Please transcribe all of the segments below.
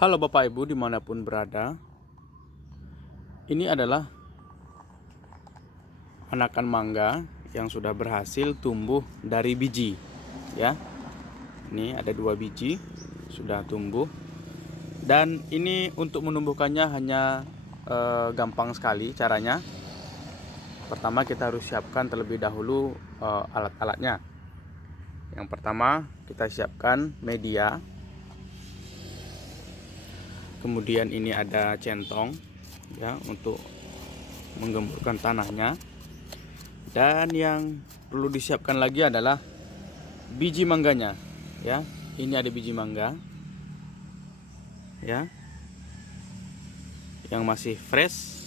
Halo Bapak Ibu dimanapun berada. Ini adalah anakan mangga yang sudah berhasil tumbuh dari biji, ya. Ini ada 2 biji sudah tumbuh. Dan ini untuk menumbuhkannya hanya gampang sekali caranya. Pertama kita harus siapkan terlebih dahulu alat-alatnya. Yang pertama kita siapkan media. Kemudian ini ada centong, ya, untuk menggemburkan tanahnya. Dan yang perlu disiapkan lagi adalah biji mangganya, ya. Ini ada biji mangga, ya, yang masih fresh.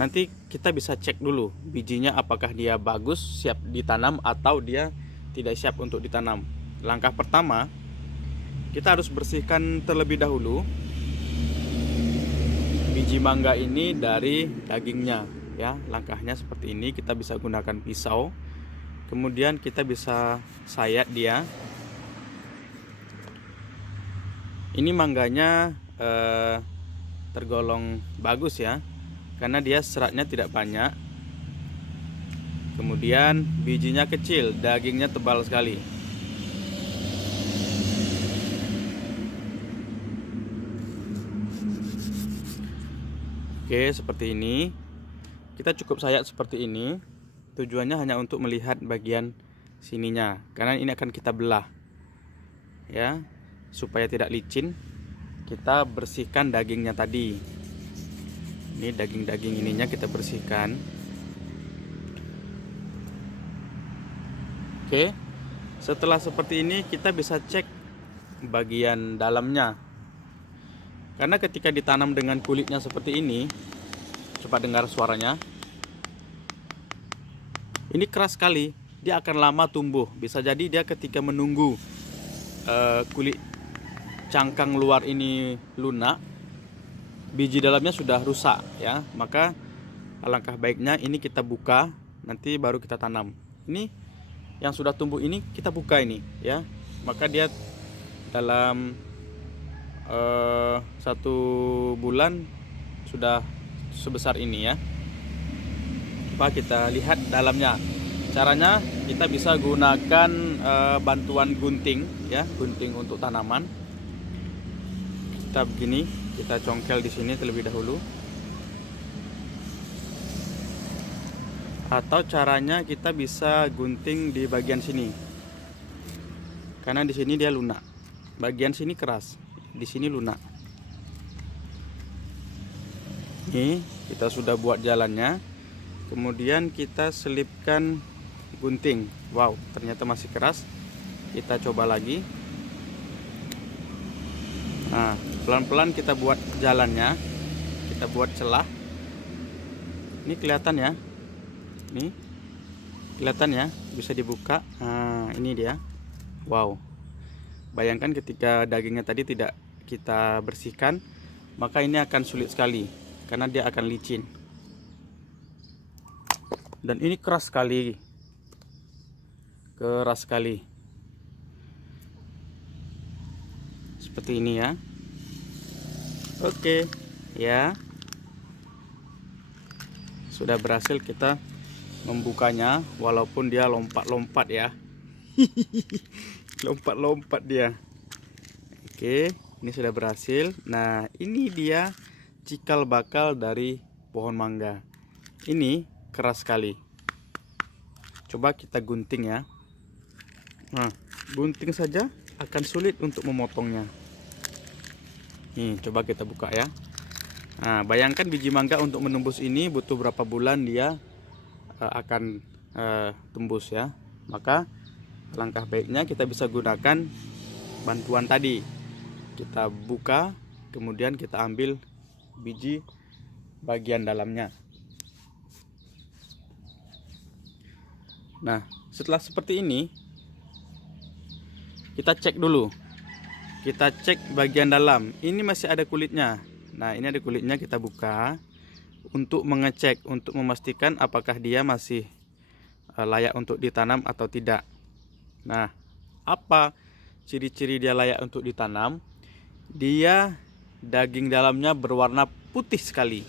Nanti kita bisa cek dulu bijinya apakah dia bagus siap ditanam atau dia tidak siap untuk ditanam. Langkah pertama, kita harus bersihkan terlebih dahulu biji mangga ini dari dagingnya, ya. Langkahnya seperti ini. Kita bisa gunakan pisau. Kemudian kita bisa sayat dia. Ini mangganya tergolong bagus, ya, karena dia seratnya tidak banyak. Kemudian bijinya kecil, dagingnya tebal sekali. Oke, seperti ini. Kita cukup sayat seperti ini. Tujuannya hanya untuk melihat bagian sininya, karena ini akan kita belah, ya, supaya tidak licin. Kita bersihkan dagingnya tadi. Ini daging-daging ininya kita bersihkan. Oke, setelah seperti ini kita bisa cek bagian dalamnya. Karena ketika ditanam dengan kulitnya seperti ini, coba dengar suaranya. Ini keras sekali, dia akan lama tumbuh. Bisa jadi dia ketika menunggu kulit cangkang luar ini lunak, biji dalamnya sudah rusak, ya. Maka alangkah baiknya ini kita buka, nanti baru kita tanam. Ini yang sudah tumbuh ini kita buka ini, ya. Maka dia dalam 1 bulan sudah sebesar ini, ya. Coba kita lihat dalamnya. Caranya kita bisa gunakan bantuan gunting, ya, gunting untuk tanaman. Kita begini, kita congkel di sini terlebih dahulu. Atau caranya kita bisa gunting di bagian sini. Karena di sini dia lunak. Bagian sini keras, di sini lunak. Ini kita sudah buat jalannya. Kemudian kita selipkan gunting. Wow, ternyata masih keras. Kita coba lagi. Nah, pelan-pelan kita buat jalannya. Kita buat celah. Ini kelihatan, ya. Nih, kelihatan, ya, bisa dibuka. Nah, ini dia. Wow. Bayangkan ketika dagingnya tadi tidak kita bersihkan, maka ini akan sulit sekali karena dia akan licin. Dan ini keras sekali. Keras sekali. Seperti ini, ya. Oke, ya. Sudah berhasil kita membukanya walaupun dia lompat-lompat, ya. Lompat-lompat dia. Oke, ini sudah berhasil. Nah, ini dia cikal bakal dari pohon mangga. Ini keras sekali. Coba kita gunting, ya. Nah, gunting saja akan sulit untuk memotongnya. Nih, coba kita buka, ya. Nah, bayangkan biji mangga untuk menembus ini butuh berapa bulan dia akan tembus, ya. Maka langkah baiknya kita bisa gunakan bantuan tadi. Kita buka, kemudian kita ambil biji bagian dalamnya. Nah, setelah seperti ini, kita cek dulu. Kita cek bagian dalam. Ini masih ada kulitnya. Nah, ini ada kulitnya, kita buka untuk mengecek, untuk memastikan apakah dia masih layak untuk ditanam atau tidak. Nah, apa ciri-ciri dia layak untuk ditanam? dia daging dalamnya berwarna putih sekali.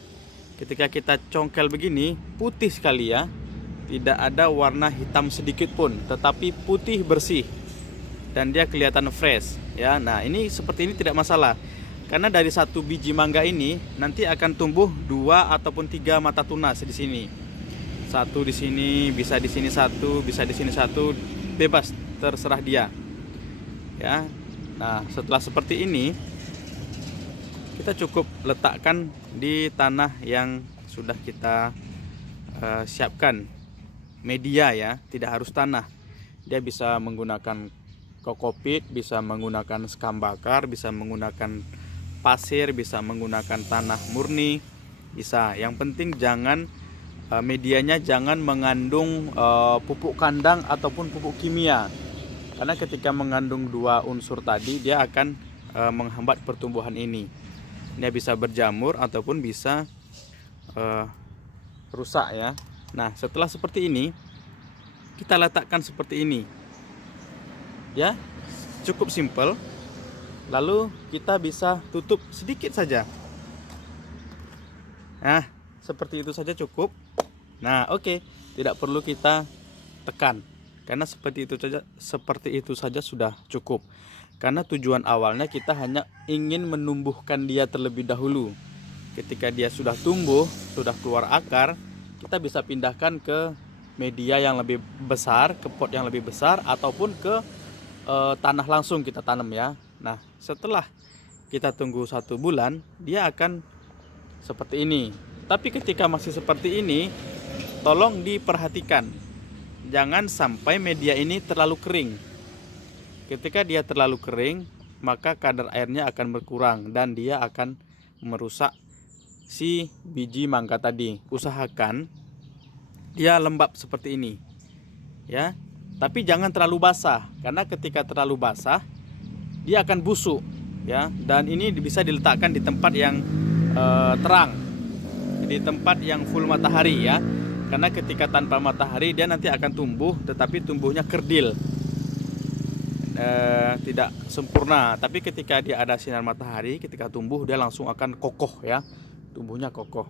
Ketika kita congkel begini, putih sekali ya. Tidak ada warna hitam sedikit pun, tetapi putih bersih. Dan dia kelihatan fresh ya. Nah, ini seperti ini tidak masalah. Karena dari satu biji mangga ini nanti akan tumbuh 2 ataupun 3 mata tunas di sini. Satu di sini, bisa di sini satu, bisa di sini satu, bebas, terserah dia. Ya. Nah, setelah seperti ini kita cukup letakkan di tanah yang sudah kita siapkan. Media ya, tidak harus tanah. Dia bisa menggunakan kokopit, bisa menggunakan sekam bakar, bisa menggunakan pasir, bisa menggunakan tanah murni, bisa. Yang penting jangan medianya jangan mengandung pupuk kandang ataupun pupuk kimia. Karena ketika mengandung 2 unsur tadi, dia akan menghambat pertumbuhan ini. Dia bisa berjamur ataupun bisa rusak ya. Nah, setelah seperti ini, kita letakkan seperti ini. Ya, cukup simple. Lalu kita bisa tutup sedikit saja. Nah, seperti itu saja cukup. Nah, oke. Tidak perlu kita tekan. Karena seperti itu saja sudah cukup. Karena tujuan awalnya kita hanya ingin menumbuhkan dia terlebih dahulu. Ketika dia sudah tumbuh, sudah keluar akar, kita bisa pindahkan ke media yang lebih besar, ke pot yang lebih besar, ataupun ke tanah langsung kita tanam ya. Nah, setelah kita tunggu 1 bulan, dia akan seperti ini. Tapi ketika masih seperti ini, tolong diperhatikan. Jangan sampai media ini terlalu kering. Ketika dia terlalu kering, maka kadar airnya akan berkurang dan dia akan merusak si biji mangga tadi. Usahakan dia lembab seperti ini ya, tapi jangan terlalu basah, karena ketika terlalu basah dia akan busuk ya. Dan ini bisa diletakkan di tempat yang terang, di tempat yang full matahari ya. Karena ketika tanpa matahari dia nanti akan tumbuh, tetapi tumbuhnya kerdil, tidak sempurna. Tapi ketika dia ada sinar matahari, ketika tumbuh dia langsung akan kokoh ya, tumbuhnya kokoh.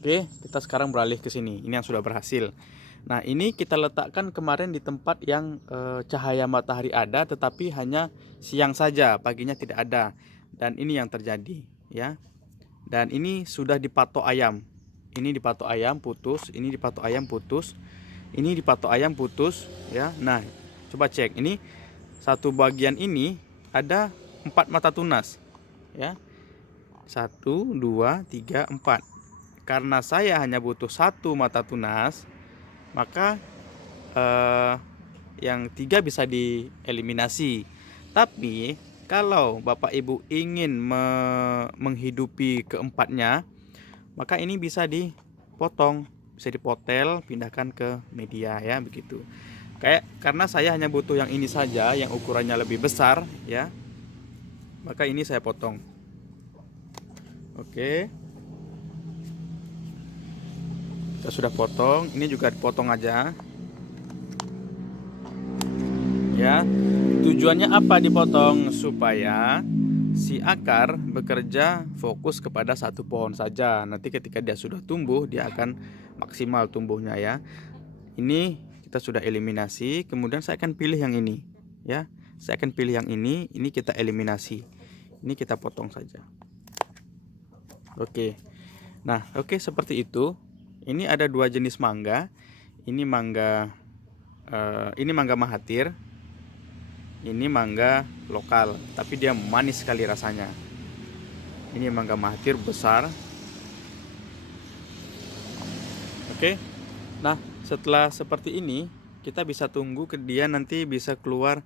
Oke, kita sekarang beralih ke sini. Ini yang sudah berhasil. Nah, ini kita letakkan kemarin di tempat yang cahaya matahari ada, tetapi hanya siang saja, paginya tidak ada. Dan ini yang terjadi ya. Dan ini sudah dipatok ayam. Ini dipatok ayam putus, ini dipatok ayam putus, ini dipatok ayam putus ya. Nah, coba cek. Ini satu bagian ini ada 4 mata tunas ya. 1, 2, 3, 4. Karena saya hanya butuh 1 mata tunas, maka yang 3 bisa dieliminasi. Tapi kalau Bapak Ibu ingin menghidupi keempatnya, maka ini bisa dipotong, bisa dipotel, pindahkan ke media ya, begitu. Karena saya hanya butuh yang ini saja, yang ukurannya lebih besar ya, maka ini saya potong. Oke. Kita sudah potong, ini juga dipotong aja ya. Tujuannya apa dipotong? Supaya si akar bekerja fokus kepada satu pohon saja. Nanti ketika dia sudah tumbuh, dia akan maksimal tumbuhnya ya. Ini kita sudah eliminasi, kemudian saya akan pilih yang ini ya. Saya akan pilih yang ini kita eliminasi. Ini kita potong saja. Oke. Nah, oke, seperti itu. Ini ada 2 jenis mangga. Ini mangga Mahathir. Ini mangga lokal, tapi dia manis sekali rasanya. Ini mangga Mahathir besar. Oke. Nah, setelah seperti ini, kita bisa tunggu dia nanti bisa keluar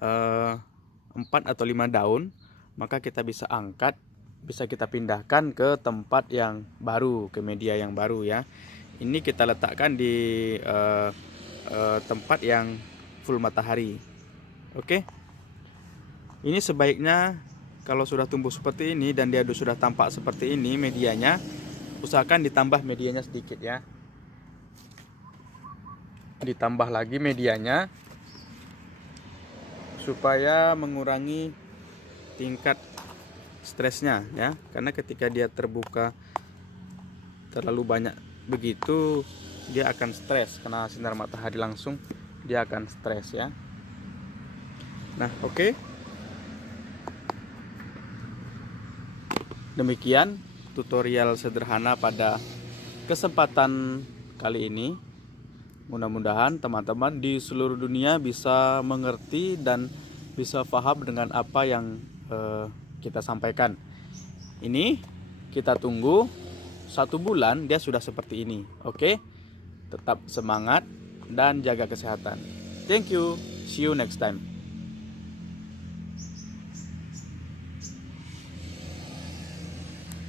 4 atau 5 daun. Maka kita bisa angkat, bisa kita pindahkan ke tempat yang baru, ke media yang baru ya. Ini kita letakkan di tempat yang full matahari. Oke. Ini sebaiknya kalau sudah tumbuh seperti ini dan dia sudah tampak seperti ini medianya, usahakan ditambah medianya sedikit ya. Ditambah lagi medianya supaya mengurangi tingkat stresnya ya, karena ketika dia terbuka terlalu banyak begitu dia akan stres, kena sinar matahari langsung dia akan stres ya. Nah, oke. Demikian tutorial sederhana pada kesempatan kali ini. Mudah-mudahan teman-teman di seluruh dunia bisa mengerti dan bisa paham dengan apa yang kita sampaikan. Ini kita tunggu 1 bulan dia sudah seperti ini. Oke? Tetap semangat dan jaga kesehatan. Thank you. See you next time.